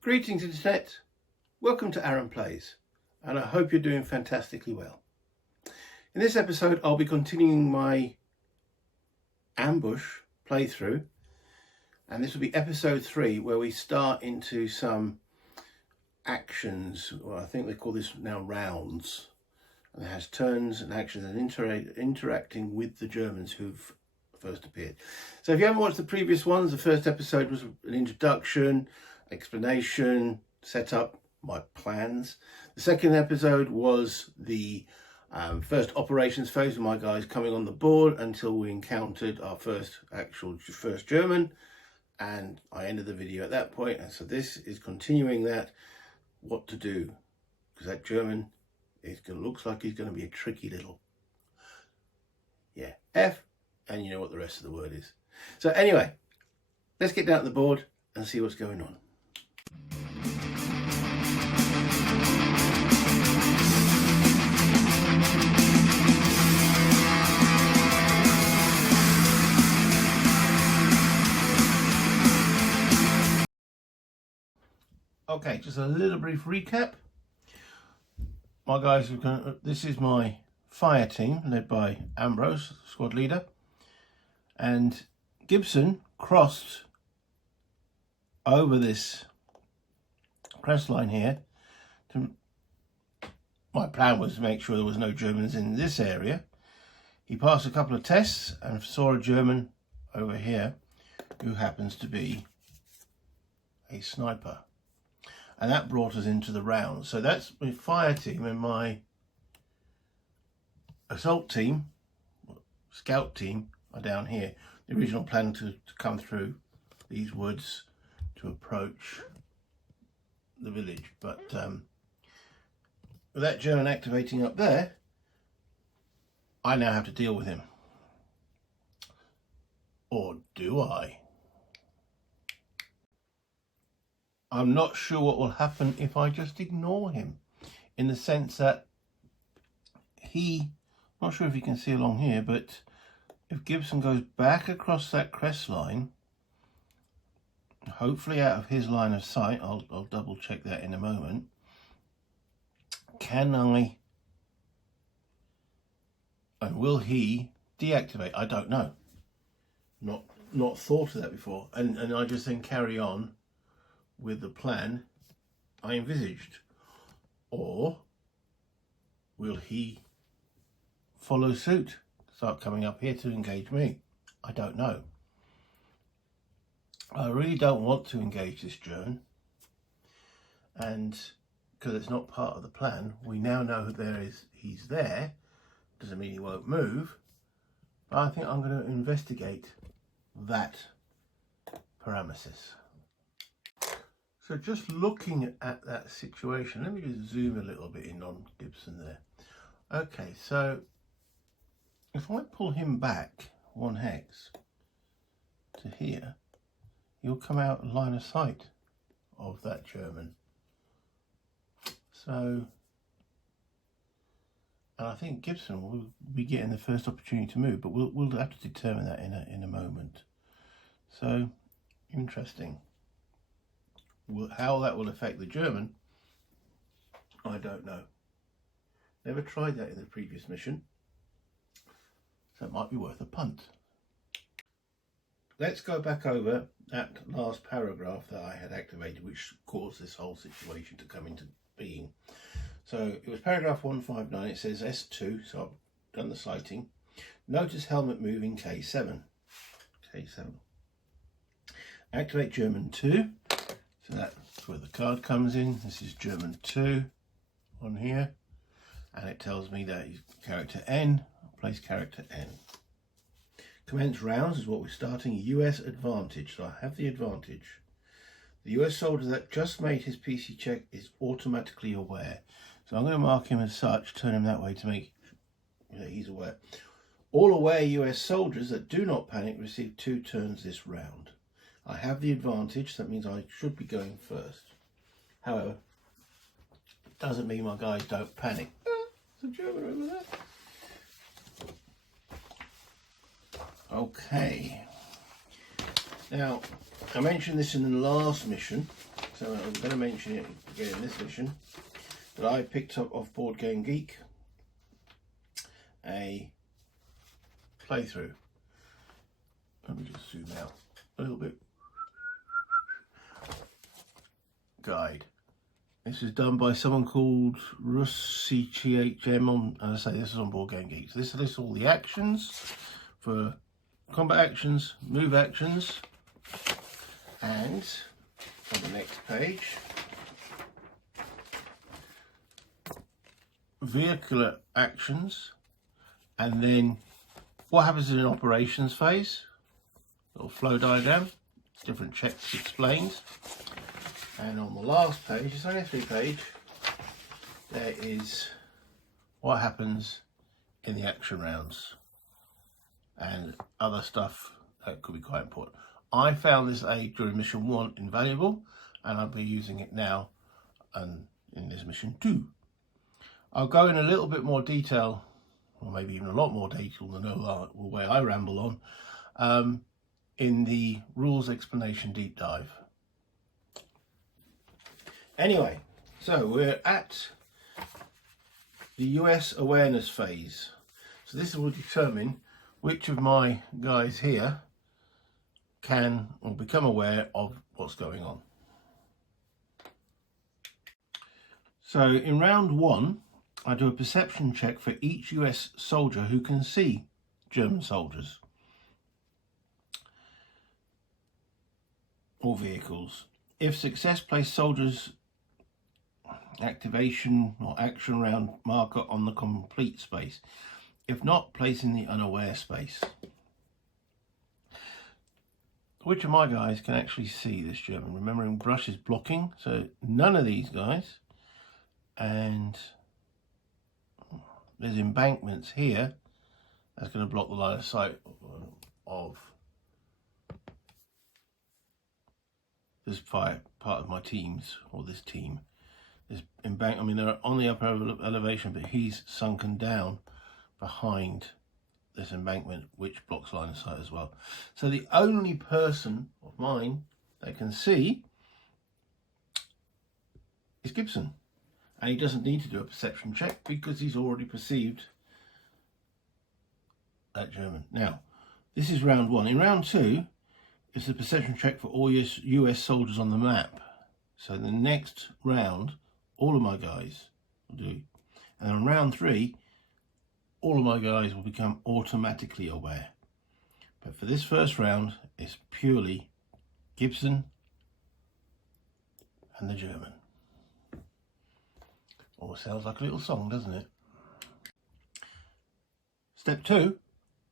Greetings Internet, welcome to Aaron Plays, and I hope you're doing fantastically well. In this episode I'll be continuing my ambush playthrough, and this will be episode 3 where we start into some actions, or I think they call this now rounds, and it has turns and actions and interacting with the Germans who've first appeared. So if you haven't watched the previous ones, the first episode was an introduction, explanation, set up my plans. The second episode was the first operations phase with my guys coming on the board until we encountered our first German, and I ended the video at that point. And so this is continuing that, what to do, because that German looks like he's going to be a tricky little, F, and you know what the rest of the word is. So anyway, let's get down to the board and see what's going on. Okay, just a little brief recap. My guys, this is my fire team led by Ambrose, squad leader, and Gibson crossed over this crest line here. My plan was to make sure there was no Germans in this area. He passed a couple of tests and saw a German over here who happens to be a sniper. And that brought us into the round. So that's my fire team, and my assault team, scout team, are down here. The original plan to come through these woods to approach the village. But with that German activating up there, I now have to deal with him. Or do I? I'm not sure what will happen if I just ignore him, in the sense that not sure if you can see along here, but if Gibson goes back across that crest line, hopefully out of his line of sight, I'll double check that in a moment, can I, and will he deactivate? I don't know. Not thought of that before, and I just then carry on with the plan I envisaged. Or will he follow suit, start coming up here to engage me? I don't know. I really don't want to engage this German, and because it's not part of the plan. We now know he's there. Doesn't mean he won't move, but I think I'm going to investigate that paramesis. So just looking at that situation, let me just zoom a little bit in on Gibson there. Okay, so if I pull him back 1 hex to here, he'll come out of line of sight of that German. So, and I think Gibson will be getting the first opportunity to move, but we'll have to determine that in a moment. So, interesting. How that will affect the German, I don't know. Never tried that in the previous mission, so it might be worth a punt. Let's go back over that last paragraph that I had activated, which caused this whole situation to come into being. So it was paragraph 159. It says S2, so I've done the sighting. Notice helmet moving K7. K7. Activate German 2. So that's where the card comes in. This is German 2 on here. And it tells me that he's character N, place character N. Commence rounds is what we're starting. US advantage. So I have the advantage. The US soldier that just made his PC check is automatically aware. So I'm going to mark him as such, turn him that way to make he's aware. All aware US soldiers that do not panic receive 2 turns this round. I have the advantage, so that means I should be going first. However, it doesn't mean my guys don't panic. There's a German over there. Okay. Now, I mentioned this in the last mission, So I'm going to mention it again in this mission, that I picked up off Board Game Geek a playthrough. Let me just zoom out a little bit. Guide. This is done by someone called RussCHM on, as I say, this is on Board Game Geek. So this lists all the actions for combat actions, move actions, and on the next page, vehicular actions, and then what happens in an operations phase, little flow diagram, different checks explained. And on the last page, it's only a 3-page, there is what happens in the action rounds and other stuff that could be quite important. I found this aid during mission 1 invaluable, and I'll be using it now and in this mission 2. I'll go in a little bit more detail, or maybe even a lot more detail than the way I ramble on, in the rules explanation deep dive. Anyway, so we're at the US awareness phase. So this will determine which of my guys here can or become aware of what's going on. So in round 1, I do a perception check for each US soldier who can see German soldiers or vehicles. If success, place soldiers activation or action round marker on the complete space. If not, place in the unaware space. Which of my guys can actually see this German? Remembering brush is blocking, so none of these guys. And there's embankments here. That's going to block the line of sight of this part of my teams, or this team. This I mean, they're on the upper elevation, but he's sunken down behind this embankment, which blocks line of sight as well. So the only person of mine that can see is Gibson, and he doesn't need to do a perception check because he's already perceived that German. Now, this is round 1. In round 2, it's the perception check for all US soldiers on the map. So in the next round, all of my guys will do. And on round 3, all of my guys will become automatically aware. But for this first round, it's purely Gibson and the German. Oh, sounds like a little song, doesn't it? Step 2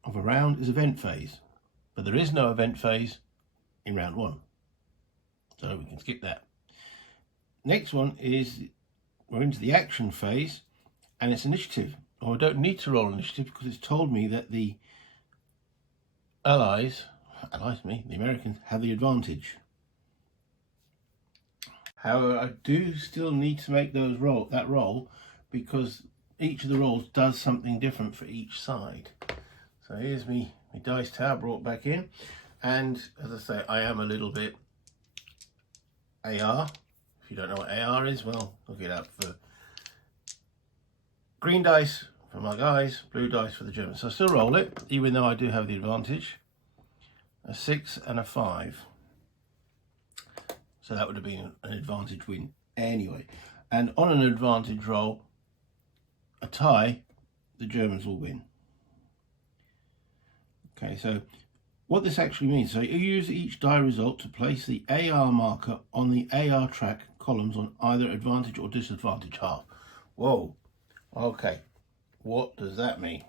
of a round is event phase, but there is no event phase in round 1, so we can skip that. Next one is we're into the action phase, and it's initiative. Oh, I don't need to roll initiative because it's told me that the the Americans have the advantage. However, I do still need to make that roll because each of the rolls does something different for each side. So here's my dice tower brought back in, and as I say, I am a little bit AR. If you don't know what AR is, well, look it up. For green dice for my guys, blue dice for the Germans. So I still roll it, even though I do have the advantage. A 6 and a 5. So that would have been an advantage win anyway. And on an advantage roll, a tie, the Germans will win. Okay, so what this actually means, so you use each die result to place the AR marker on the AR track columns on either advantage or disadvantage half. Whoa, okay, what does that mean?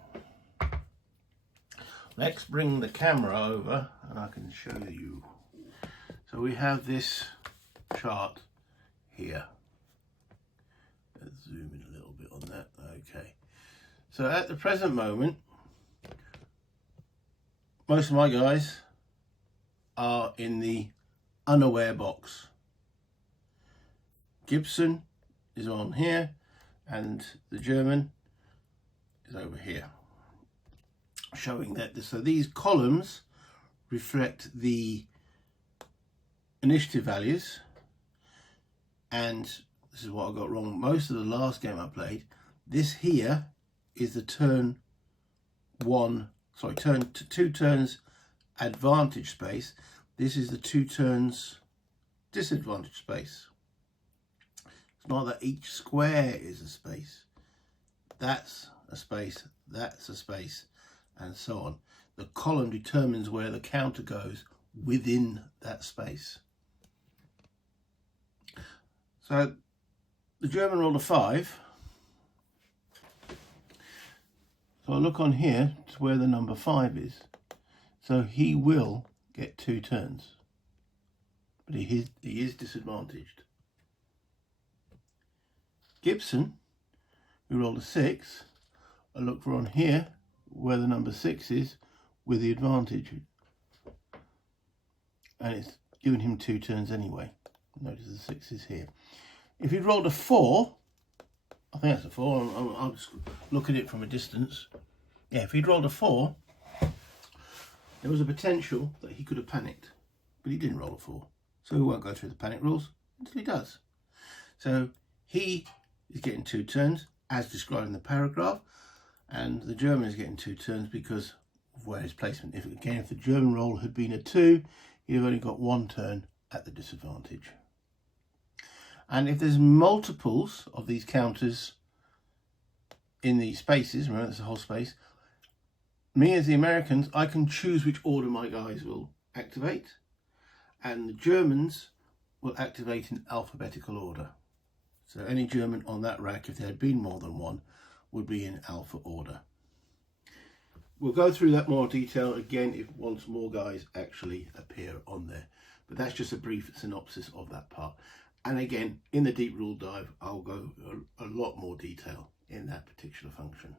Let's bring the camera over and I can show you. So we have this chart here. Let's zoom in a little bit on that. Okay, so at the present moment, most of my guys are in the unaware box. Gibson is on here and the German is over here, showing that so these columns reflect the initiative values, And this is what I got wrong. Most of the last game I played, this here is the turn two turns advantage space. This is the 2 turns disadvantage space. It's not that each square is a space. That's a space, that's a space, and so on. The column determines where the counter goes within that space. So the German rolled a 5. So I look on here to where the number 5 is. So he will get 2 turns. But he is disadvantaged. Gibson, who rolled a 6, I look for on here where the number 6 is with the advantage. And it's given him 2 turns anyway. Notice the 6 is here. If he'd rolled a 4, I think that's a 4, I'll just look at it from a distance. Yeah, if he'd rolled a 4, there was a potential that he could have panicked, but he didn't roll a 4. So we won't go through the panic rules until he does. So he is getting 2 turns, as described in the paragraph, and the German is getting 2 turns because of where his placement. If the German roll had been a 2, he'd have only got 1 turn at the disadvantage. And if there's multiples of these counters in these spaces, remember that's the whole space, me as the Americans, I can choose which order my guys will activate, and the Germans will activate in alphabetical order. So any German on that rack, if there had been more than one, would be in alpha order. We'll go through that more detail again if once more guys actually appear on there. But that's just a brief synopsis of that part. And again, in the deep rule dive, I'll go a lot more detail in that particular function.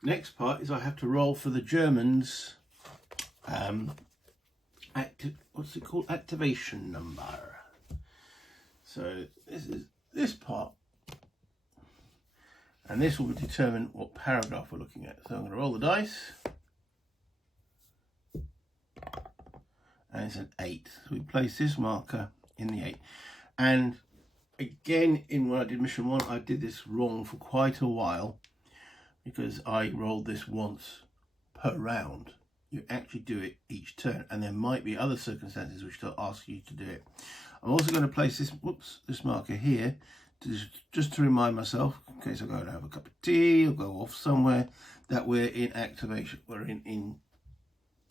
Next part is I have to roll for the Germans' activation number. So this is this part, and this will determine what paragraph we're looking at. So I'm going to roll the dice, and it's an 8. So we place this marker in the 8. And again, in when I did mission 1, I did this wrong for quite a while because I rolled this once per round. You actually do it each turn, and there might be other circumstances which will ask you to do it. I'm also going to place this marker here just to remind myself, in case I go and have a cup of tea or go off somewhere, that we're in activation. We're in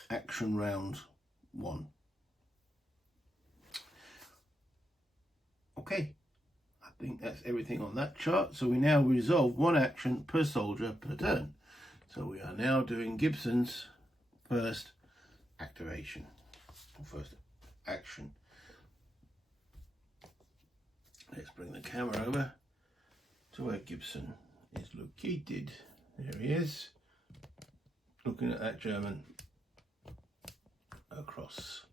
action round 1. Okay, I think that's everything on that chart. So we now resolve 1 action per soldier per turn. So we are now doing Gibson's first activation, or first action. Let's bring the camera over to where Gibson is located. There he is, looking at that German across.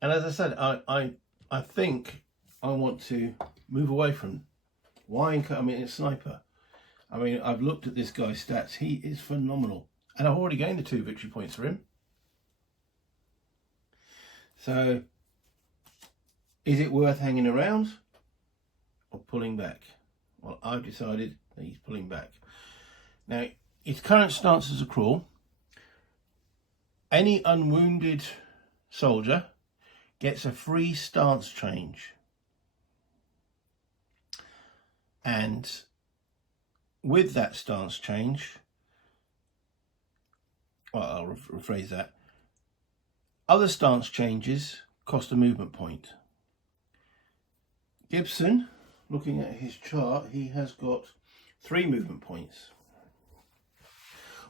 And as I said, I think I want to move away from wine. I mean, it's sniper. I mean, I've looked at this guy's stats. He is phenomenal. And I've already gained the 2 victory points for him. So, is it worth hanging around or pulling back? Well, I've decided that he's pulling back. Now, his current stance is a crawl. Any unwounded soldier gets a free stance change. And with that stance change, well, I'll rephrase that. Other stance changes cost a movement point. Gibson, looking at his chart, he has got 3 movement points.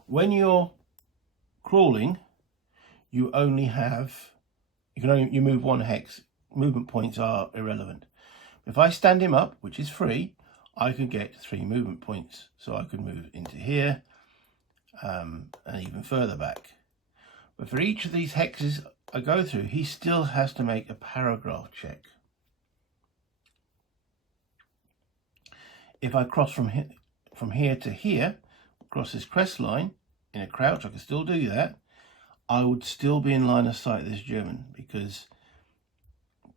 When you're crawling, you only have, you move 1 hex. Movement points are irrelevant. If I stand him up, which is free, I can get 3 movement points. So I could move into here and even further back. But for each of these hexes I go through, he still has to make a paragraph check. If I cross from here to here, across this crest line, in a crouch, I can still do that. I would still be in line of sight of this German, because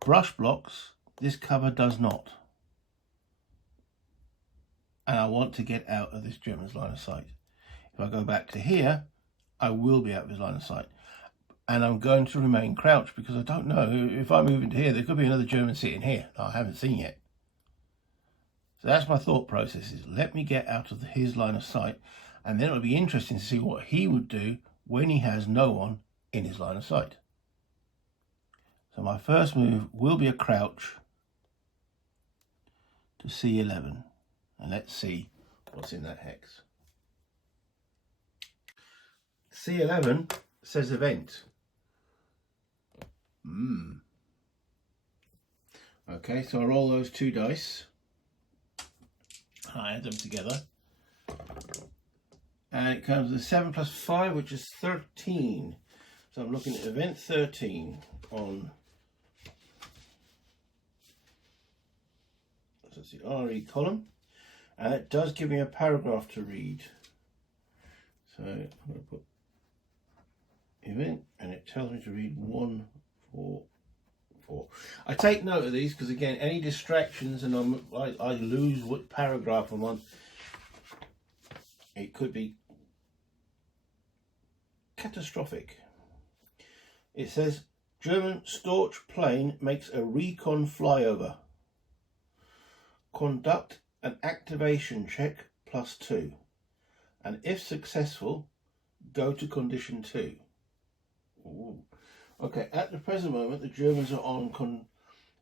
brush blocks, this cover does not. And I want to get out of this German's line of sight. If I go back to here, I will be out of his line of sight. And I'm going to remain crouched because I don't know, if I move into here, there could be another German sitting here that I haven't seen yet. So that's my thought process, is let me get out of his line of sight, and then it'll be interesting to see what he would do when he has no one in his line of sight. So my first move will be a crouch to C11. And let's see what's in that hex. C11 says event. Okay, so I roll those 2 dice. I add them together. And it comes with 7 plus 5, which is 13. So I'm looking at event 13 on, so that's the RE column. And it does give me a paragraph to read. So I'm going to put event, and it tells me to read 144. I take note of these because, again, any distractions and I lose what paragraph I'm on. It could be catastrophic. It says German Storch plane makes a recon flyover. Conduct an activation check +2, and if successful, go to condition 2. Ooh. Okay, at the present moment, the Germans are on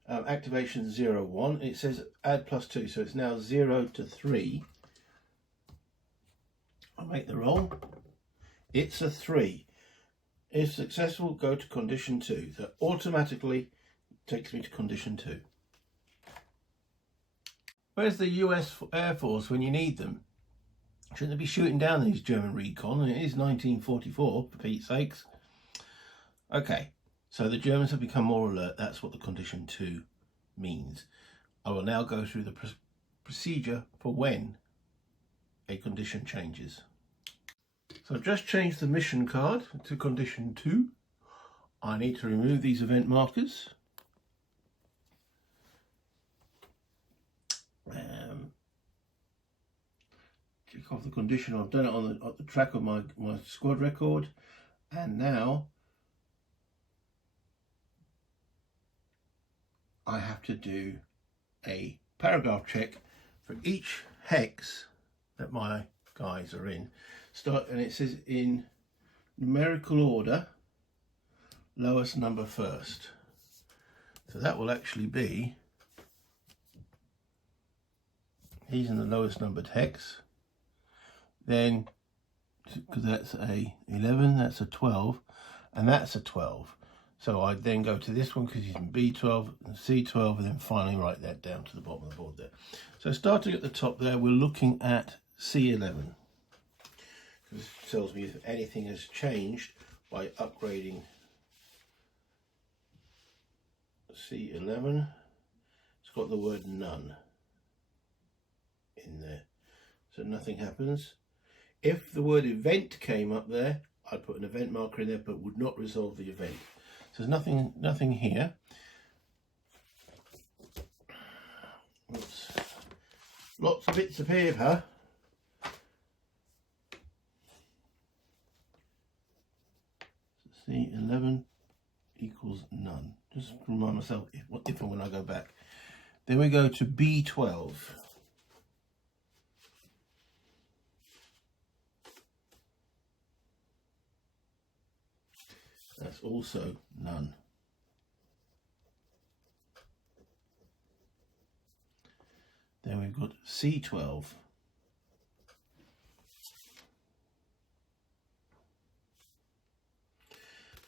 activation 0-1. It says add +2, so it's now 0 to 3. I'll make the roll. It's a 3. If successful, go to condition 2. So automatically takes me to condition 2. Where's the US Air Force when you need them? Shouldn't they be shooting down these German recon? And it is 1944, for Pete's sakes. Okay, so the Germans have become more alert. That's what the condition 2 means. I will now go through the procedure for when a condition changes. So I've just changed the mission card to condition 2. I need to remove these event markers. Check off the condition. I've done it on the track of my squad record, and now I have to do a paragraph check for each hex that my guys are in. And it says in numerical order, lowest number first. So that will actually be, he's in the lowest numbered hex. Then, because that's a 11, that's a 12, and that's a 12. So I then go to this one because he's in B12 and C12, and then finally write that down to the bottom of the board there. So starting at the top there, we're looking at C11. This tells me if anything has changed by upgrading C11. It's got the word none in there, so nothing happens. If the word event came up there, I'd put an event marker in there, but would not resolve the event. So there's nothing here. Oops. Lots of bits of paper. C11 equals none. Just remind myself if and when I go back. Then we go to B12. That's also none. Then we've got C12.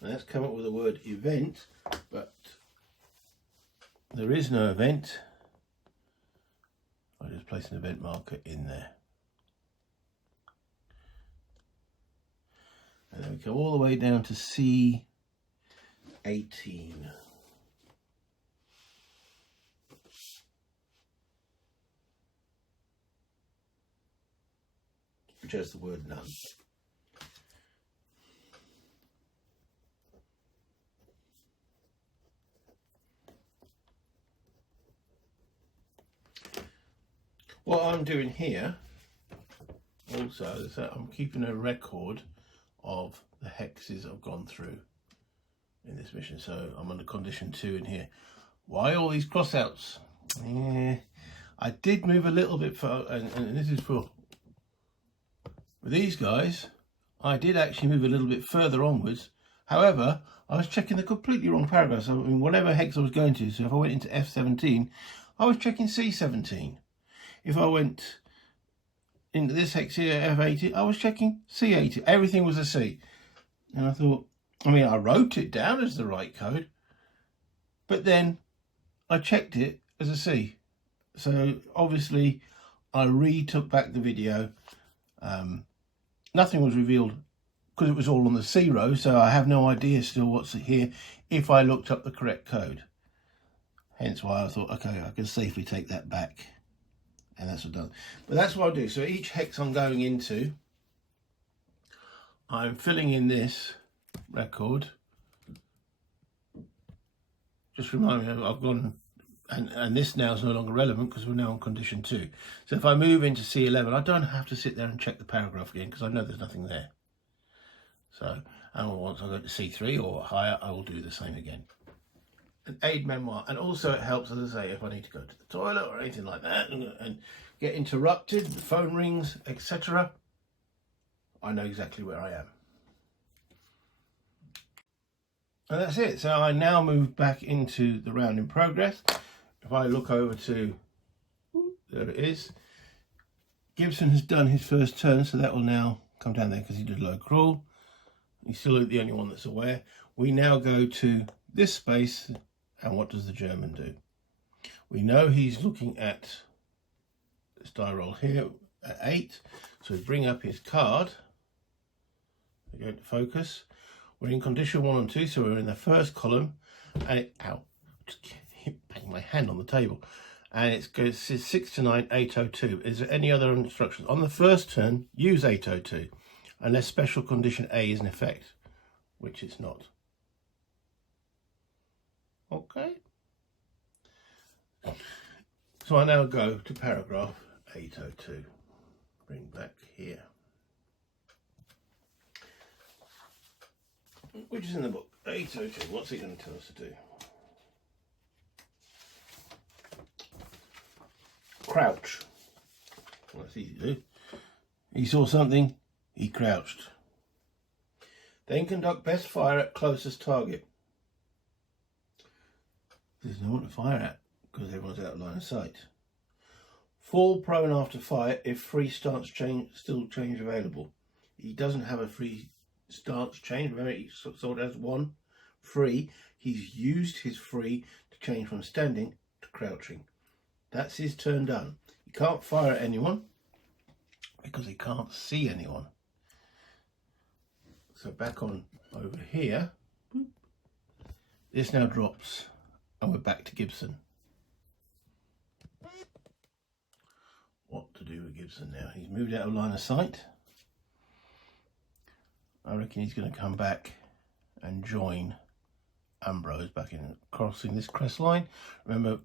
Now that's come up with the word event, but there is no event. I'll just place an event marker in there. And then we go all the way down to C18. Which has the word none. What I'm doing here also is that I'm keeping a record of the hexes I've gone through in this mission. So I'm under condition 2 in here. Why all these crossouts? Yeah, I did move a little bit further, and this is for these guys. I did actually move a little bit further onwards. However, I was checking the completely wrong paragraphs. I mean, whatever hex I was going to. So if I went into F17, I was checking C17. If I went into this hex here, F80, I was checking C80. Everything was a C. And I thought, I mean, I wrote it down as the right code, but then I checked it as a C. So obviously I retook back the video. Nothing was revealed because it was all on the C row, so I have no idea still what's here if I looked up the correct code. Hence why I thought, okay, I can safely take that back. And that's what I've done. But that's what I'll do. So each hex I'm going into, I'm filling in this record. Just remind me, I've gone, and this now is no longer relevant because we're now on condition 2. So if I move into C11, I don't have to sit there and check the paragraph again because I know there's nothing there. So, and once I go to C3 or higher, I will do the same again. An aid memoir, and also it helps, as I say, if I need to go to the toilet or anything like that and get interrupted, the phone rings, etc. I know exactly where I am. And that's it. So I now move back into the round in progress. If I look over to, there it is. Gibson has done his first turn, so that will now come down there because he did low crawl. He's still the only one that's aware. We now go to this space, and what does the German do? We know he's looking at this die roll here at 8, so we bring up his card. We go to focus. We're in condition 1 and 2, so we're in the first column, and it, ow, just bang my hand on the table, and it says 6 to 9, 802. Is there any other instructions? On the first turn, use 802, unless special condition A is in effect, which it's not. Okay. So I now go to paragraph 802. Bring back here. Which is in the book. 802. What's he going to tell us to do? Crouch. Well, that's easy to do. He saw something, he crouched. Then conduct best fire at closest target. There's no one to fire at because everyone's out of line of sight. Fall prone after fire if free stance change available. He doesn't have a free stance change. Remember, he sort of has one free. He's used his free to change from standing to crouching. That's his turn done. He can't fire at anyone because he can't see anyone. So back on over here. This now drops and we're back to Gibson. What to do with Gibson now? He's moved out of line of sight. I reckon he's going to come back and join Ambrose back in, crossing this crest line. Remember,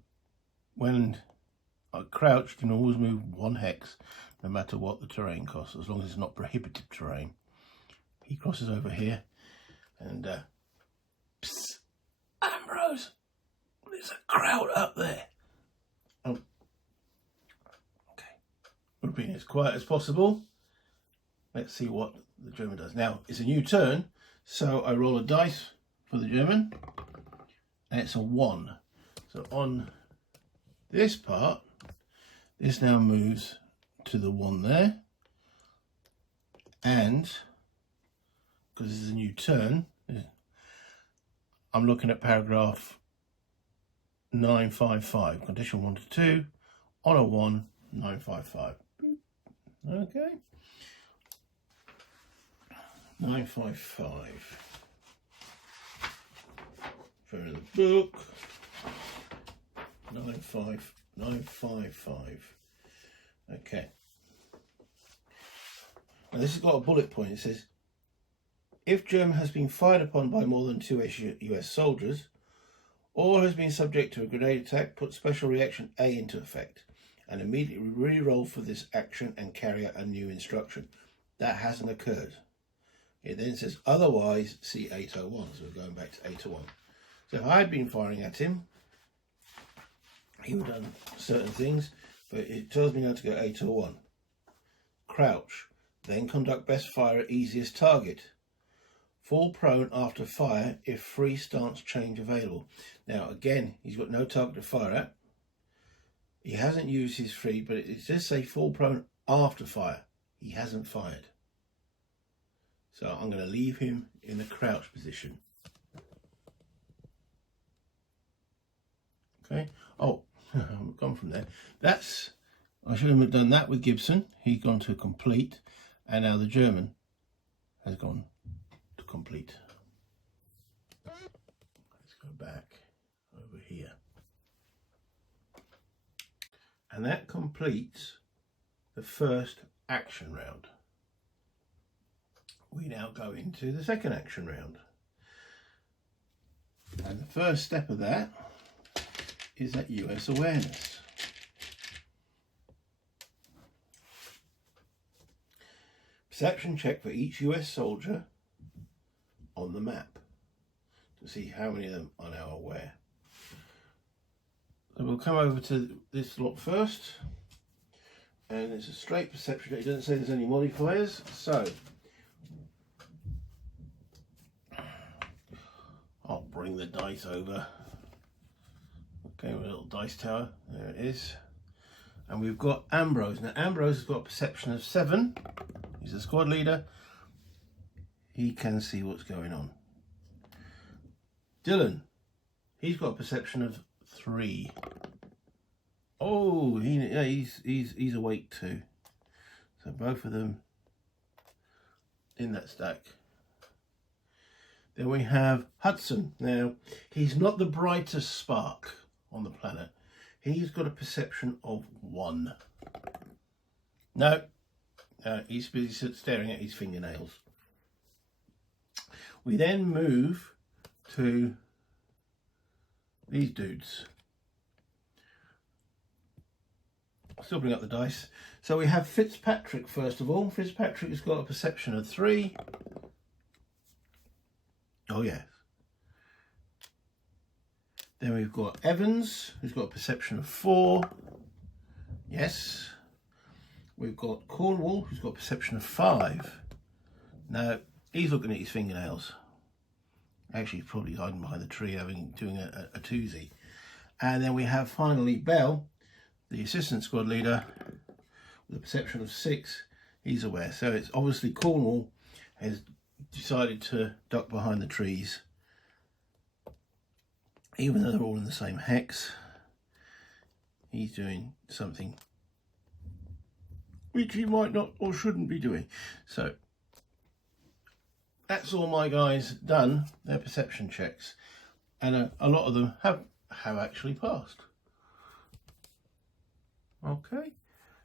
when I crouch, you can always move 1 hex, no matter what the terrain costs, as long as it's not prohibitive terrain. He crosses over here, and psst, Ambrose, there's a crowd up there. Oh, okay. We're being as quiet as possible. Let's see what the German does. Now, it's a new turn, so I roll a dice for the German, and it's a 1. So on this part, this now moves to the 1 there, and because this is a new turn, I'm looking at paragraph 955, condition 1 to 2, on a 1, 955. Okay. 955. Further the book. 955. Okay. Now this has got a bullet point. It says, if German has been fired upon by more than 2 US soldiers, or has been subject to a grenade attack, put special reaction A into effect. and immediately re-roll for this action and carry out a new instruction. That hasn't occurred. It then says, otherwise, see 801. So we're going back to 801. So if I had been firing at him, he would have done certain things, but it tells me now to go 801. Crouch, then conduct best fire at easiest target. Fall prone after fire if free stance change available. Now again, he's got no target to fire at. He hasn't used his free, but it does say fall prone after fire. He hasn't fired. So I'm going to leave him in the crouch position. Okay. Oh, I've gone from there. I should have done that with Gibson. He's gone to complete, and now the German has gone to complete. Let's go back over here. And that completes the first action round. We now go into the second action round. And the first step of that is that US awareness. Perception check for each US soldier on the map to see how many of them are now aware. So we'll come over to this lot first, and it's a straight perception check. It doesn't say there's any modifiers, so I'll bring the dice over. Okay, a little dice tower, there it is. And we've got Ambrose. Now Ambrose has got a perception of 7. He's the squad leader. He can see what's going on. Dylan, he's got a perception of 3. Oh, he's awake too. So both of them in that stack. Then we have Hudson. Now, he's not the brightest spark on the planet. He's got a perception of 1. No, he's busy staring at his fingernails. We then move to these dudes. I'll still bring up the dice. So we have Fitzpatrick first of all. Fitzpatrick has got a perception of 3. Oh yes. Then we've got Evans, who's got a perception of 4. Yes. We've got Cornwall, who's got a perception of 5. Now, he's looking at his fingernails. Actually, he's probably hiding behind the tree doing a toozy. And then we have finally Bell, the assistant squad leader, with a perception of 6. He's aware. So it's obviously Cornwall has decided to duck behind the trees. Even though they're all in the same hex, he's doing something which he might not or shouldn't be doing. So that's all my guys done, their perception checks, and a lot of them have actually passed. Okay,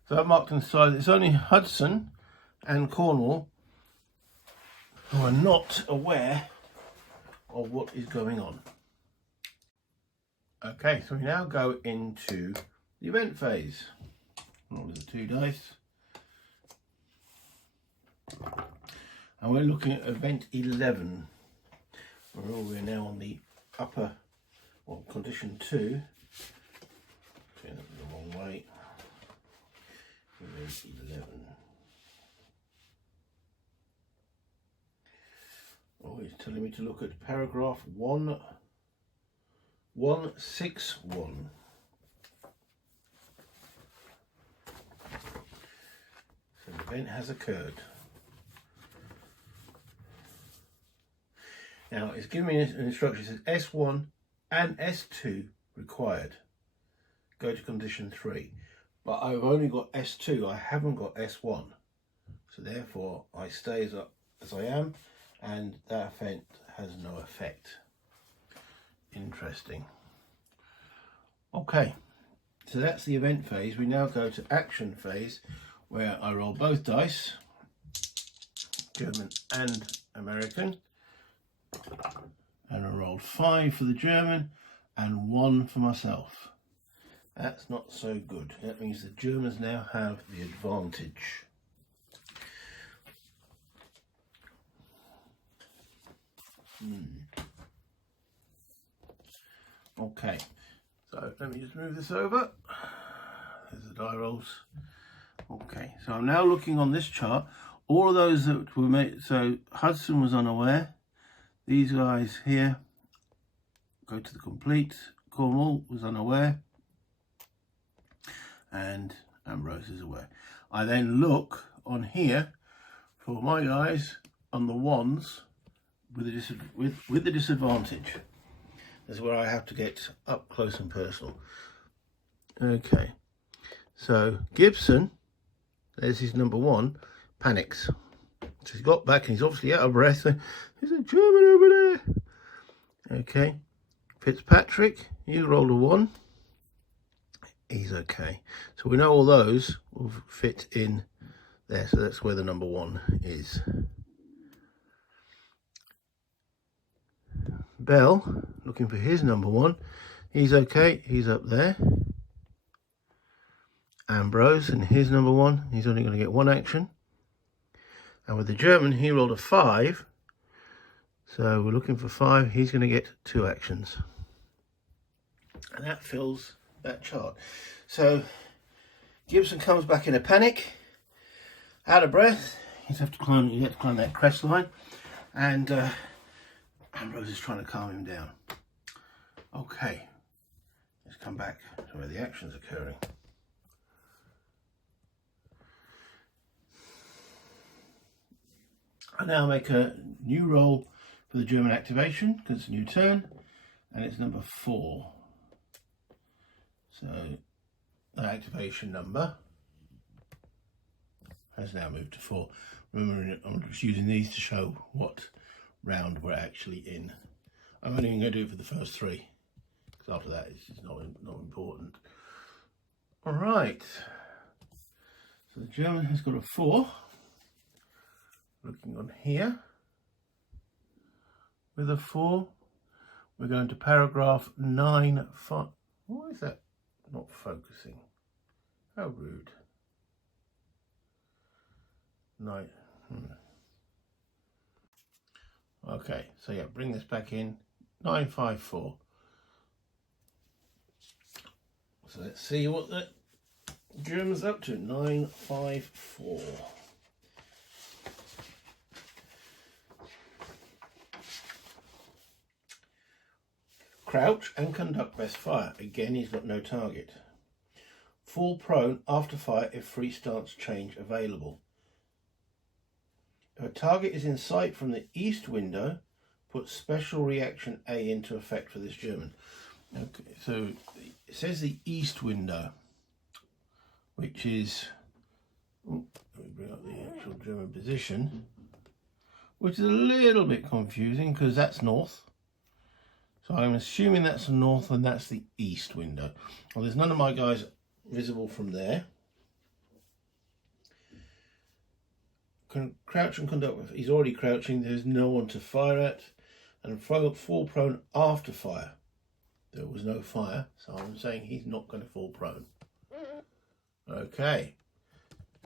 so I've marked on the side. It's only Hudson and Cornwall who are not aware of what is going on. Okay, so we now go into the event phase. Roll the 2 dice. And we're looking at event 11. We're now on the upper, well, condition 2. Turn it the wrong way. Event 11. Oh, he's telling me to look at paragraph 161. So the event has occurred. Now it's giving me an instruction. It says S1 and S2 required. Go to condition 3. But I've only got S2. I haven't got S1. So therefore I stay as I am, and that event has no effect. Interesting. Okay, so that's the event phase. We now go to action phase, where I roll both dice, German and American, and I rolled 5 for the German and 1 for myself. That's not so good. That means the Germans now have the advantage. Okay, so let me just move this over. There's the die rolls. Okay, so I'm now looking on this chart. All of those that were made, so Hudson was unaware. These guys here go to the complete. Cornwall was unaware. And Ambrose is aware. I then look on here for my guys on the ones with the disadvantage. That's where I have to get up close and personal. Okay, so Gibson, there's his number one, panics. So he's got back and he's obviously out of breath. There's a German over there. Okay, Fitzpatrick, you rolled a 1. He's okay. So we know all those will fit in there. So that's where the number 1 is. Bell, looking for his number 1. He's okay. He's up there. Ambrose and his number 1. He's only going to get 1 action. And with the German, he rolled a 5. So we're looking for 5. He's going to get 2 actions. And that fills that chart. So Gibson comes back in a panic, out of breath. You have to climb that crest line, and Ambrose is trying to calm him down. Okay, let's come back to where the action's occurring. I now make a new roll for the German activation because it's a new turn, and it's number 4. So the activation number has now moved to 4. Remember, I'm just using these to show what round we're actually in. I'm only going to do it for the first 3, because after that it's just not important. All right. So the German has got a 4. Looking on here, with a 4, we're going to paragraph 9.5. Why is that not focusing? How rude. 9. Okay, so yeah, bring this back in. 954. So let's see what the German's up to. 954. Crouch and conduct best fire. Again, he's got no target. Fall prone after fire if free stance change available. If a target is in sight from the east window, put special reaction A into effect for this German. Okay, so it says the east window, which is, let me bring up the actual German position, which is a little bit confusing because that's north. So I'm assuming that's the north and that's the east window. Well, there's none of my guys visible from there. Crouch and conduct. He's already crouching. There's no one to fire at. And fall prone after fire. There was no fire, so I'm saying he's not going to fall prone. Okay.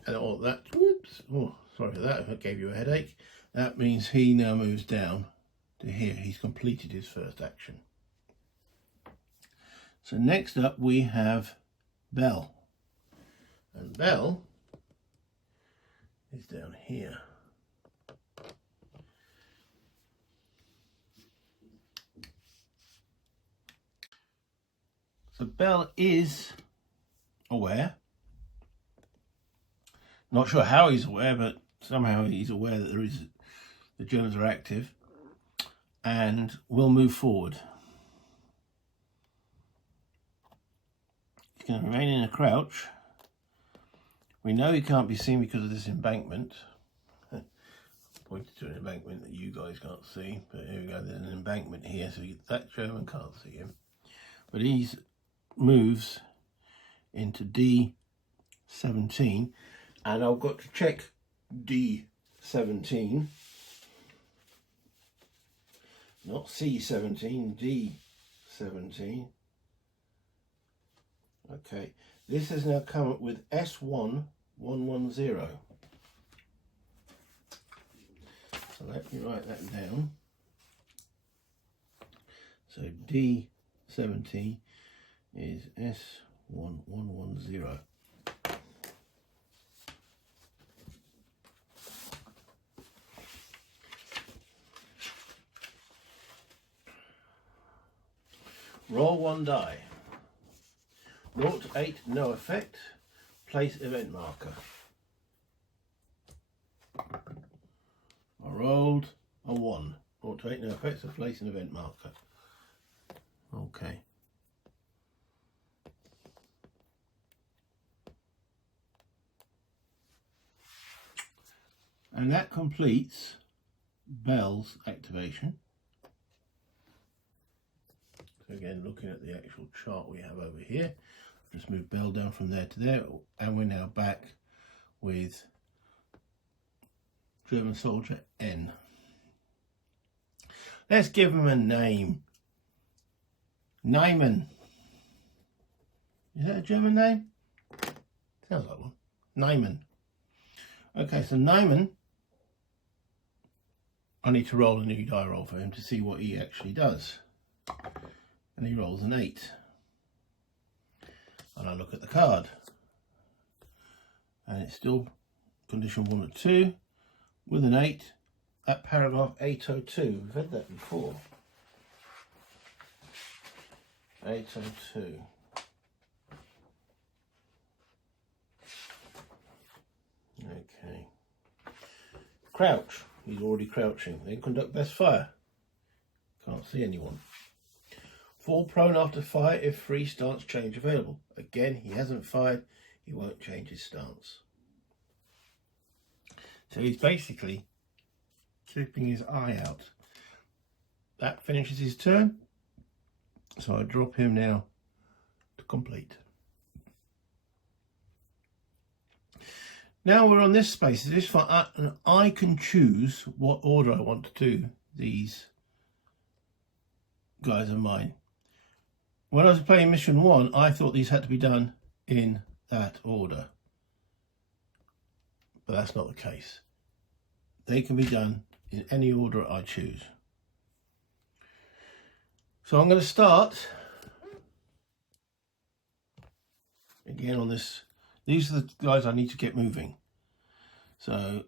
And all that. Whoops. Oh, sorry for that. If I gave you a headache. That means he now moves down to here. He's completed his first action. So next up we have Bell. And Bell is down here. So Bell is aware. Not sure how he's aware, but somehow he's aware that the Germans are active, and will move forward. He's going to remain in a crouch. We know he can't be seen because of this embankment. Pointed to an embankment that you guys can't see, but here we go, there's an embankment here, so that German can't see him. But he moves into D17, and I've got to check D17, not C17, D17. Okay, this has now come up with S1110. So let me write that down. So D17 is S1110. Roll 1 die. 0 to 8, no effect. Place event marker. I rolled a 1. 0 to 8, no effect, so place an event marker. Okay. And that completes Bell's activation. So again, looking at the actual chart we have over here, just move Bell down from there to there, and we're now back with German soldier N. Let's give him a name. Nyman. Is that a German name? Sounds like one. Nyman. Okay, so Nyman, I need to roll a new die roll for him to see what he actually does. And he rolls an 8. And I look at the card. And it's still condition 1 or 2 with an 8 at paragraph 802. We've had that before. 802. Okay. Crouch. He's already crouching. Then conduct best fire. Can't see anyone. Fall prone after fire if free stance change available. Again, he hasn't fired. He won't change his stance. So he's basically keeping his eye out. That finishes his turn. So I drop him now to complete. Now we're on this space. This far, and I can choose what order I want to do these guys of mine. When I was playing mission 1, I thought these had to be done in that order. But that's not the case. They can be done in any order I choose. So I'm going to start again on this. These are the guys I need to get moving. So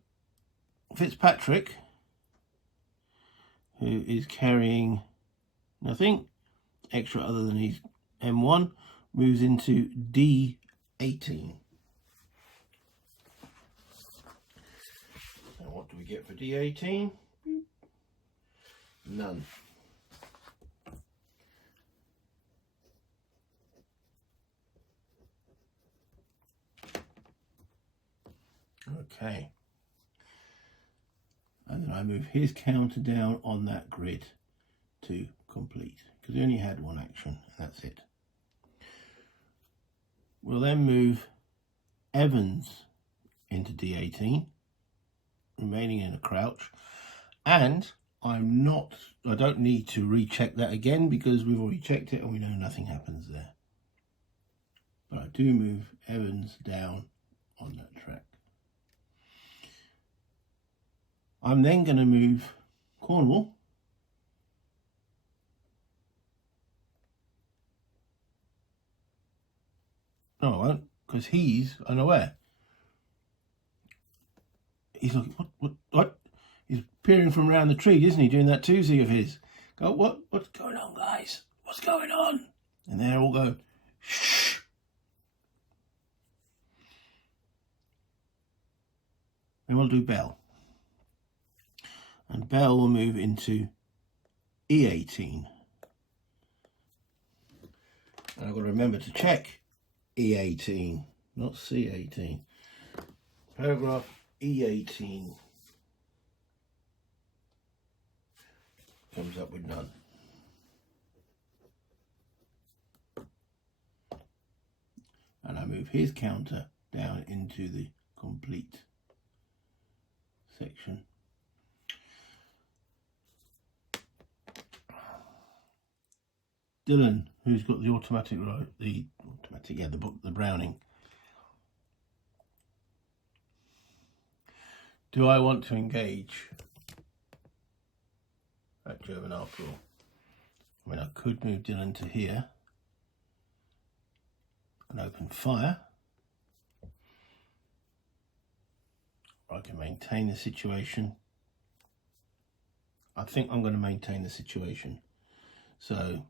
Fitzpatrick, who is carrying nothing extra other than his M1, moves into D18. And what do we get for D18? None. Okay. And then I move his counter down on that grid to complete, because he only had one action, and that's it. We'll then move Evans into D18, remaining in a crouch, and I don't need to recheck that again because we've already checked it and we know nothing happens there. But I do move Evans down on that track. I'm then going to move Cornwall no, I won't, because he's unaware. He's like, what? He's peering from around the tree, isn't he, doing that toozy of his. Go, what's going on, guys? What's going on? And they're all going, shh. Then we'll do Bell. And Bell will move into E18. And I've got to remember to check E18, not C18. Paragraph E18 comes up with none. And I move his counter down into the complete section. Dylan, who's got the automatic tactic, yeah, the book, the Browning. Do I want to engage that German after all? I mean, I could move Dylan to here and open fire. I can maintain the situation. I think I'm going to maintain the situation. So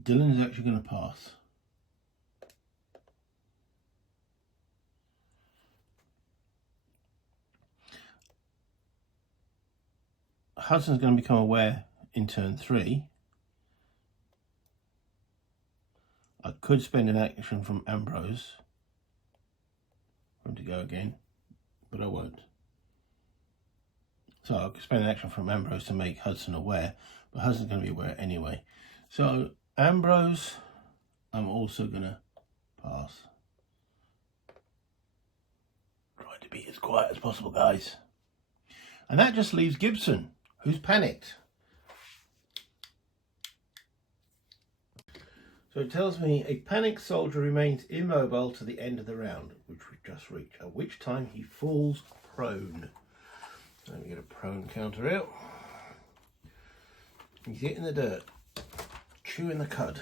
Dylan is actually going to pass. Hudson's going to become aware in turn 3. I could spend an action from Ambrose for him to go again, but I won't. So I could spend an action from Ambrose to make Hudson aware, but Hudson's going to be aware anyway. So Ambrose, I'm also going to pass. Trying to be as quiet as possible, guys. And that just leaves Gibson, who's panicked. So it tells me a panicked soldier remains immobile to the end of the round, which we've just reached, at which time he falls prone. Let me get a prone counter out. He's hitting the dirt, chewing the cud.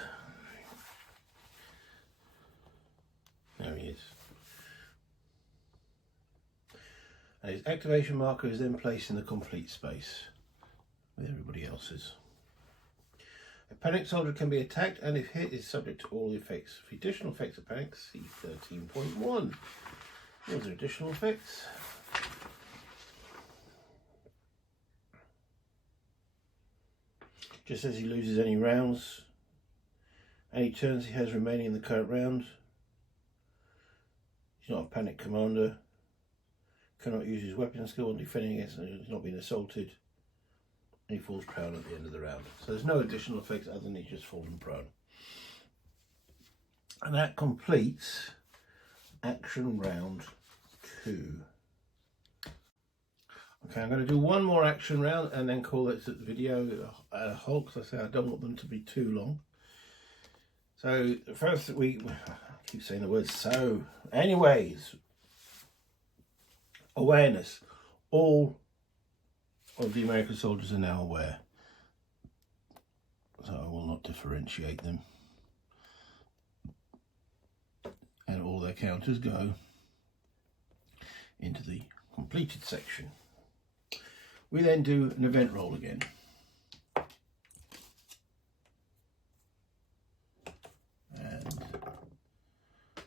There he is. And his activation marker is then placed in the complete space with everybody else's. A panicked soldier can be attacked and if hit is subject to all the effects. For additional effects of panic, see 13.1. Those are additional effects. Just as he loses any rounds, any turns he has remaining in the current round, he's not a panic commander, cannot use his weapon skill when defending against him, he's not being assaulted, and he falls prone at the end of the round. So there's no additional effects other than he's just fallen prone. And that completes action round 2. Okay, I'm going to do one more action round and then call it the video a halt, because I say I don't want them to be too long. So first I keep saying the word so. Anyways, awareness. All of the American soldiers are now aware. So I will not differentiate them. And all their counters go into the completed section. We then do an event roll again. And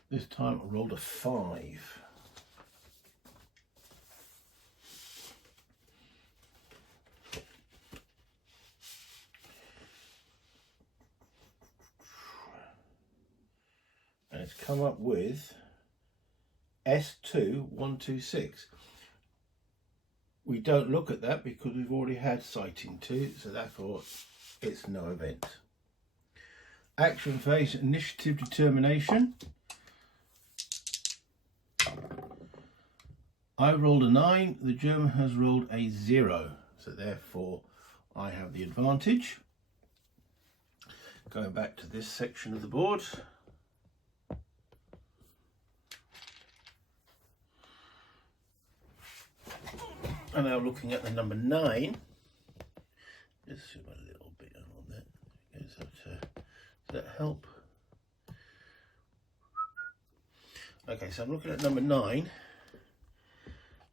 this time I rolled a 5. And it's come up with S2126. We don't look at that because we've already had sighting 2, so therefore it's no event. Action phase, initiative determination. I rolled a 9, the German has rolled a 0, so therefore I have the advantage. Going back to this section of the board. And now looking at the number 9, just zoom a little bit on that. Does that help? Okay, so I'm looking at number 9,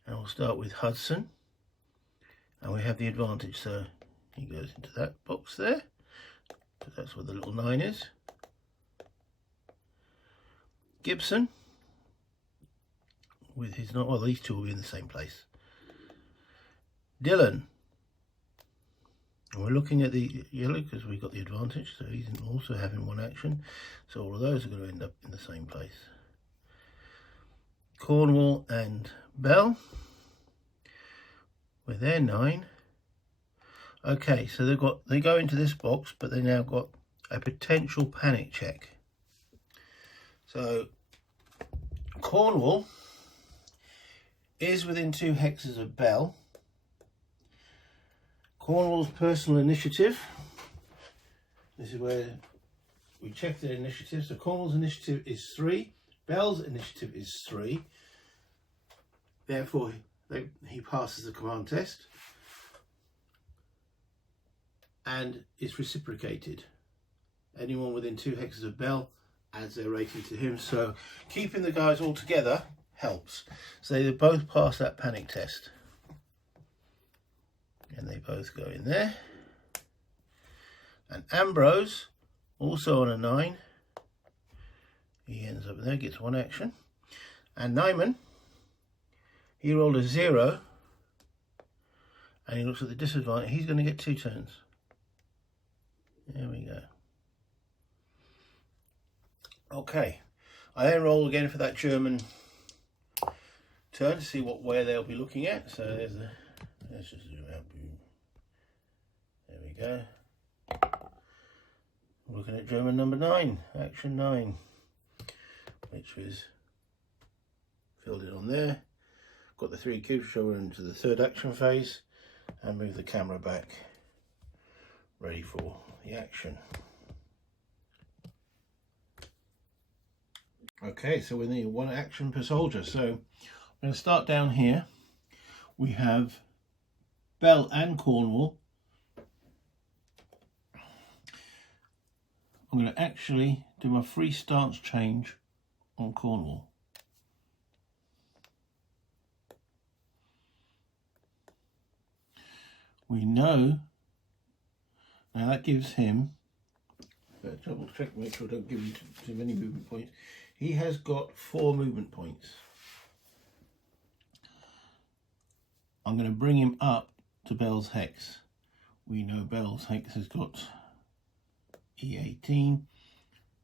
and we'll start with Hudson, and we have the advantage. So he goes into that box there, because that's where the little 9 is. Gibson, with his well, these two will be in the same place. Dylan, and we're looking at the yellow because we've got the advantage, so he's also having one action, so all of those are going to end up in the same place. Cornwall and Bell with their 9. Okay, so they go into this box, but they now got a potential panic check. So Cornwall is within 2 hexes of Bell. Cornwall's personal initiative, this is where we check the initiative. So Cornwall's initiative is 3. Bell's initiative is 3. Therefore, he passes the command test and it's reciprocated. Anyone within 2 hexes of Bell adds their rating to him. So keeping the guys all together helps. So they both pass that panic test. And they both go in there. And Ambrose, also on a 9, he ends up there, gets 1 action. And Nyman, he rolled a 0, and he looks at the disadvantage. He's going to get 2 turns. There we go. Okay, I then roll again for that German turn to see where they'll be looking at. So there's the, let's just zoom out. There we go. We're looking at German number 9, action 9, which was filled in on there. Got the 3 cubes, show her into the 3rd action phase, and move the camera back, ready for the action. Okay, so we need 1 action per soldier. So I'm going to start down here. We have Bell and Cornwall. I'm going to actually do my free stance change on Cornwall. We know, now that gives him, double check, make sure I don't give him too many movement points. He has got 4 movement points. I'm going to bring him up to Bell's hex. We know Bell's hex has got E18,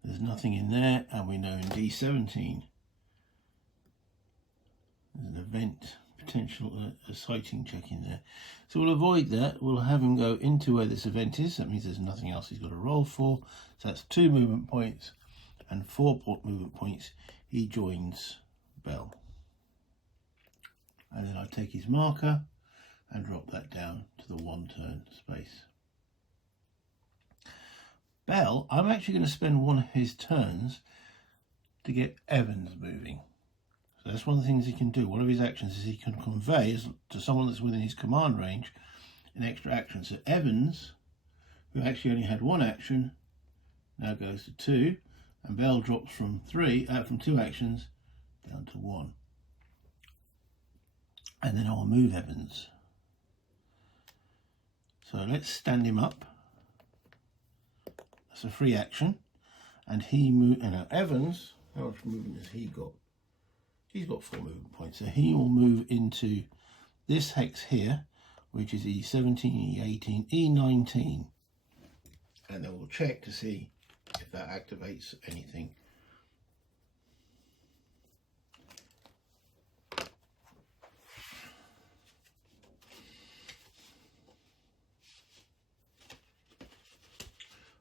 there's nothing in there, and we know in D17 there's an event potential, a sighting check in there. So we'll avoid that. We'll have him go into where this event is. That means there's nothing else he's got to roll for. So that's 2 movement points and 4 movement points. He joins Bell. And then I take his marker and drop that down to the 1 turn space. Bell, I'm actually going to spend one of his turns to get Evans moving. So that's one of the things he can do. One of his actions is he can convey to someone that's within his command range an extra action. So Evans, who actually only had 1 action, now goes to 2, and Bell drops from 2 actions down to 1. And then I'll move Evans. So let's stand him up. That's a free action, and now Evans, how much movement has he got? He's got 4 movement points, so he will move into this hex here, which is E17, E18, E19, and then we'll check to see if that activates anything.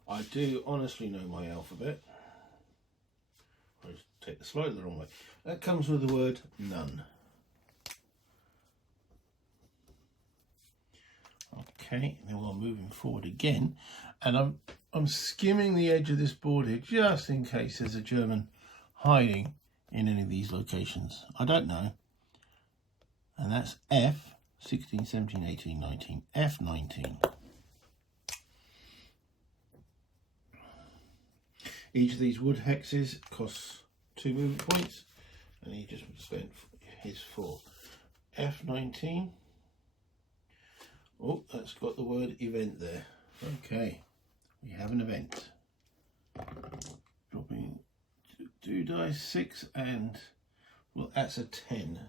I do honestly know my alphabet. I'll just take the slide the wrong way. That comes with the word none. Okay, then we're moving forward again, and I'm skimming the edge of this board here just in case there's a German hiding in any of these locations. I don't know. And that's F 16, 17, 18, 19, F19. Each of these wood hexes costs 2 movement points, and he just spent his 4. F19. Oh, that's got the word event there. Okay, we have an event. Dropping 2 dice, 6, and well, that's a 10.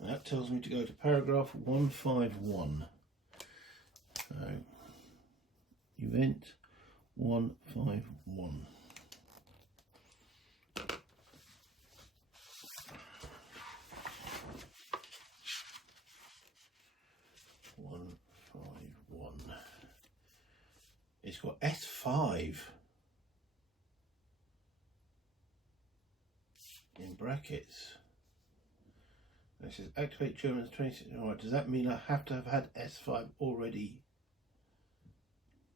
And that tells me to go to paragraph 151. So, event 151. It's got S5 in brackets. It says activate German's 26. Alright, does that mean I have to have had S5 already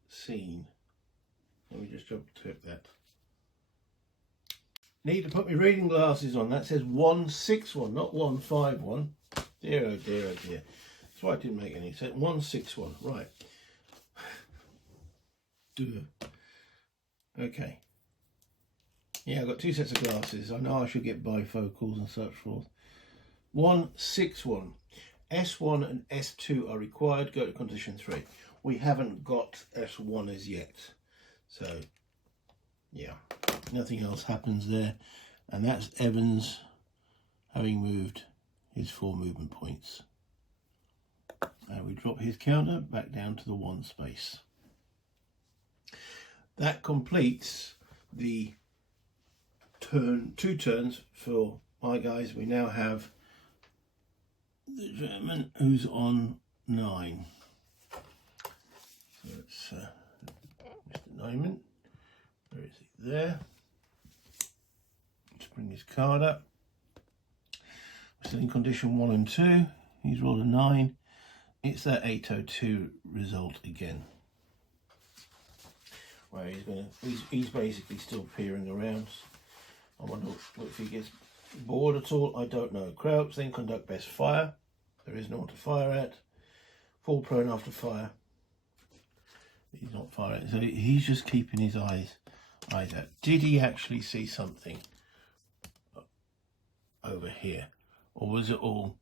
seen? Let me just double check that. Need to put my reading glasses on. That says 161, not 151. Dear, oh dear, oh dear. That's why it didn't make any sense. 161, right. Okay. Yeah, I've got two sets of glasses. I know I should get bifocals and such forth. 161. S1 and S2 are required. Go to condition 3. We haven't got S1 as yet. So, yeah, nothing else happens there. And that's Evans having moved his 4 movement points. And we drop his counter back down to the 1 space. That completes the 2 turns for my guys. We now have the German who's on 9. So it's Mr. Neumann. Where is he? There. Let's bring his card up. We're still in condition 1 and 2. He's rolled a 9. It's that 802 result again. Where he's basically still peering around. I wonder if he gets bored at all. I don't know. Crouch, then conduct best fire. There is no one to fire at. Fall prone after fire. He's not firing. So he's just keeping his eyes out. Did he actually see something over here? Or was it all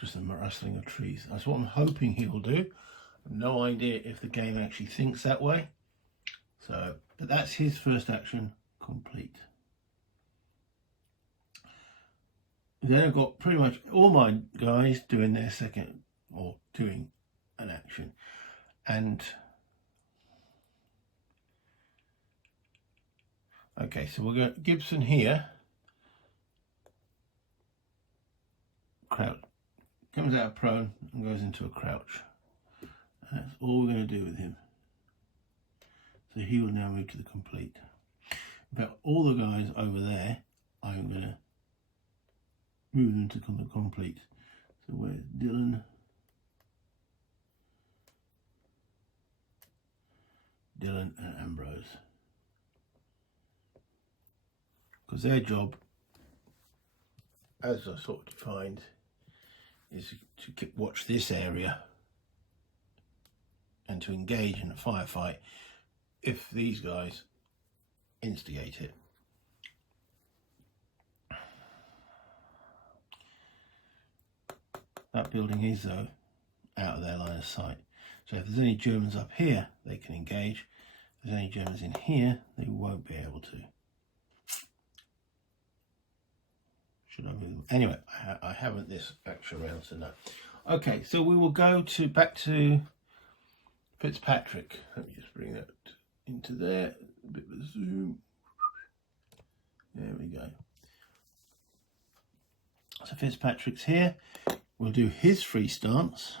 just a rustling of trees? That's what I'm hoping he'll do. I have no idea if the game actually thinks that way. So, but that's his first action complete. Then I've got pretty much all my guys doing their second, or doing an action. And okay, so we'll go Gibson here. Crouch. Comes out of prone and goes into a crouch. And that's all we're going to do with him. So he will now move to the complete. But all the guys over there, I'm going to move them to the complete. So where's Dylan? Dylan and Ambrose. Because their job, as I sort of defined, is to watch this area and to engage in a firefight if these guys instigate it. That building is, though, out of their line of sight. So if there's any Germans up here, they can engage. If there's any Germans in here, they won't be able to. Should I move? Anyway, I haven't this extra round, so no. Okay, so we will go back to Fitzpatrick. Let me just bring that into there. A bit of a zoom. There we go. So Fitzpatrick's here. We'll do his free stance.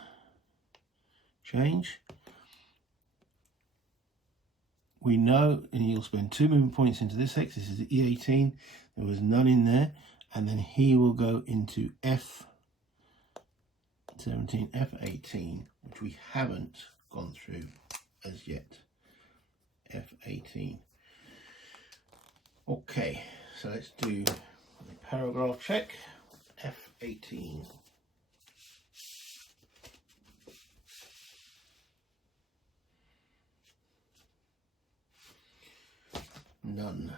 Change. We know, and he'll spend 2 movement points into this hex. This is the E18. There was none in there. And then he will go into F17, F18, which we haven't gone through as yet. F18. Okay, so let's do a paragraph check. F18. None.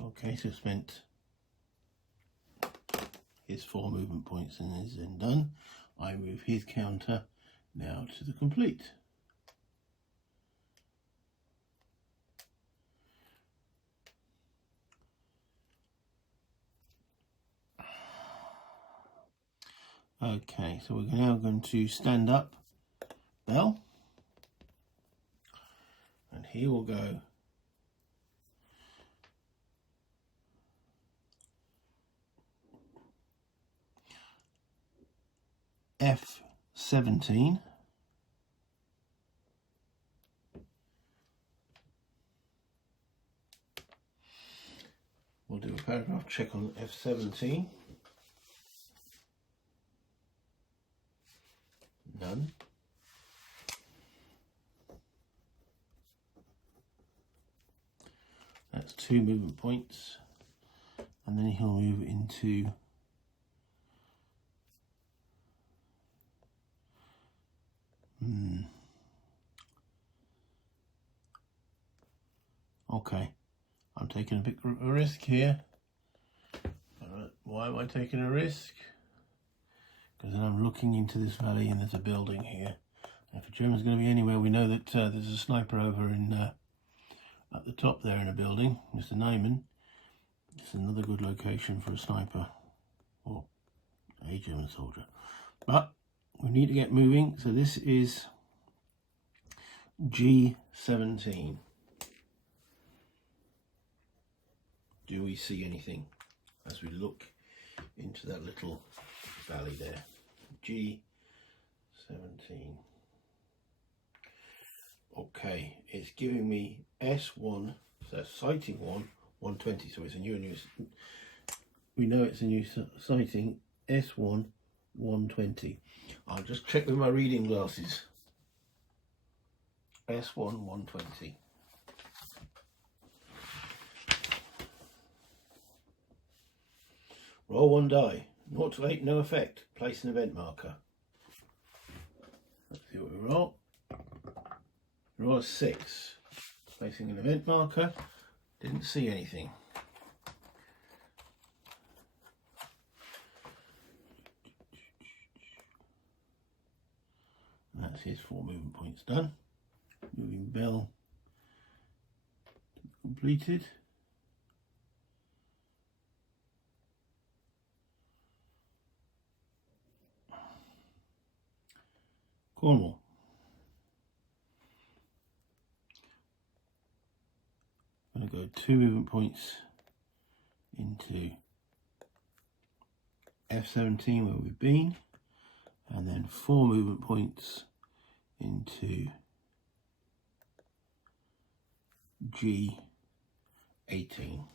Okay, so spent his 4 movement points and is then done. I move his counter now to the complete. Okay, so we're now going to stand up Bell, and he will go F17, We'll do a paragraph check on F17. None. That's 2 movement points. And then he'll move into okay, I'm taking a bit of a risk here. Why am I taking a risk? Because then I'm looking into this valley and there's a building here. And if a German's going to be anywhere, we know that there's a sniper over in at the top there in a building, Mr. Neyman. It's another good location for a sniper or a German soldier. But we need to get moving, so this is G17. Do we see anything as we look into that little valley there? G17. Okay, it's giving me S1, so that's sighting 120, so it's a new we know it's a new sighting, S1 120. I'll just check with my reading glasses. S1 120. Roll 1 die. 0 to 8, no effect. Place an event marker. Let's see what we roll. Roll a 6. Placing an event marker. Didn't see anything. That's his 4 movement points done. Moving bell completed. Cornwall. I'm going to go 2 movement points into F17 where we've been, and then 4 movement points into G18.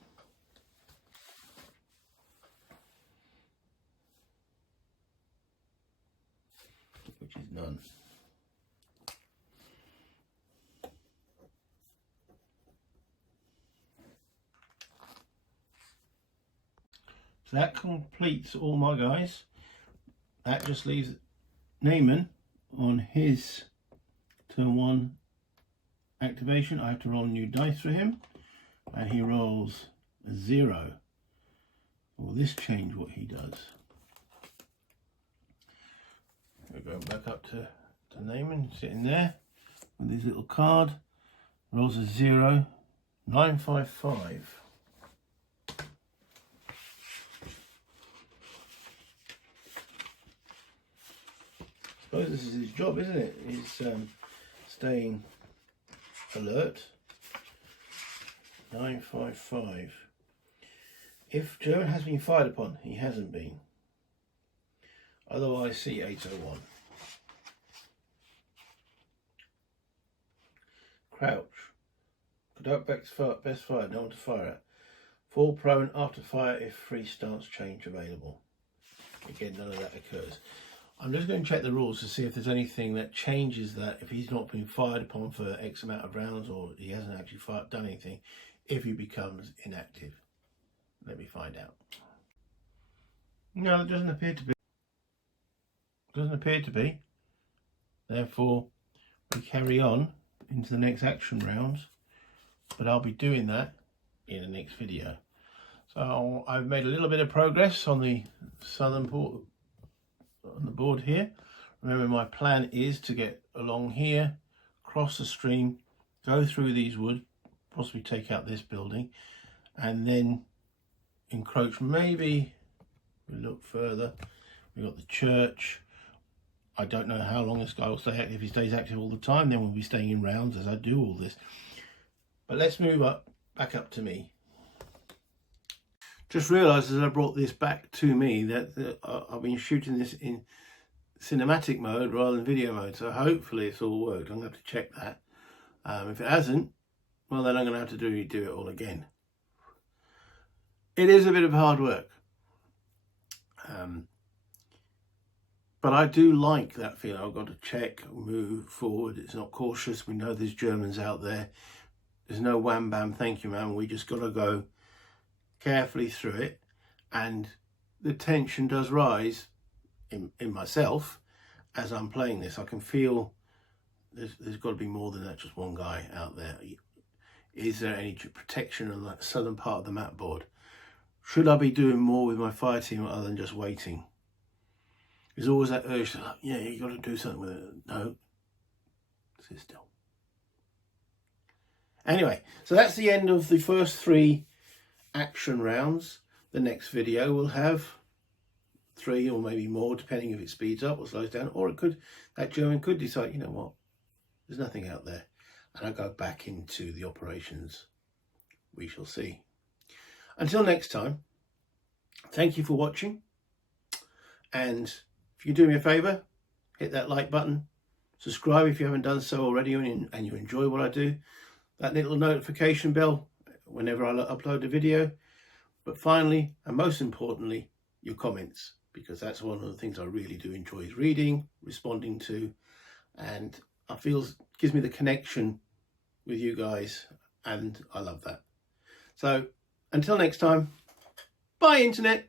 Which is none. So that completes all my guys. That just leaves Neyman on his turn 1 activation. I have to roll a new dice for him, and he rolls a 0. Will this change what he does? We're going back up to Neyman, sitting there with his little card. Rolls a 0, 955. I suppose this is his job, isn't it? He's staying alert. 955. If German has been fired upon, he hasn't been. Otherwise, C801. Crouch. Conduct best fire, no one to fire at. Fall prone after fire if free stance change available. Again, none of that occurs. I'm just going to check the rules to see if there's anything that changes that if he's not been fired upon for X amount of rounds, or he hasn't actually done anything, if he becomes inactive. Let me find out. No, it doesn't appear to be. Doesn't appear to be. Therefore, we carry on into the next action rounds, but I'll be doing that in the next video. So I've made a little bit of progress on the southern port on the board here. Remember, my plan is to get along here, cross the stream, go through these woods, possibly take out this building, and then encroach. Maybe we look further. We've got the church. I don't know how long this guy will stay active. If he stays active all the time, then we'll be staying in rounds as I do all this. But let's move back up to me. Just realised as I brought this back to me that I've been shooting this in cinematic mode rather than video mode. So hopefully it's all worked. I'm going to have to check that. If it hasn't, well then I'm going to have to do it all again. It is a bit of hard work. But I do like that feeling. I've got to check, move forward. It's not cautious. We know there's Germans out there. There's no wham bam, thank you, man. We just got to go carefully through it. And the tension does rise in myself as I'm playing this. I can feel there's got to be more than that, just one guy out there. Is there any protection on that southern part of the map board? Should I be doing more with my fire team other than just waiting? There's always that urge to, like, yeah, you got to do something with it. No, sit still. Anyway, so that's the end of the first 3 action rounds. The next video will have 3 or maybe more, depending if it speeds up or slows down, or it could, that German could decide, you know what, there's nothing out there, and I go back into the operations. We shall see. Until next time, thank you for watching, and if you can do me a favour, hit that like button, subscribe if you haven't done so already and you enjoy what I do, that little notification bell whenever I upload a video. But finally, and most importantly, your comments, because that's one of the things I really do enjoy, is reading, responding to, and I feel it gives me the connection with you guys, and I love that. So until next time, bye internet.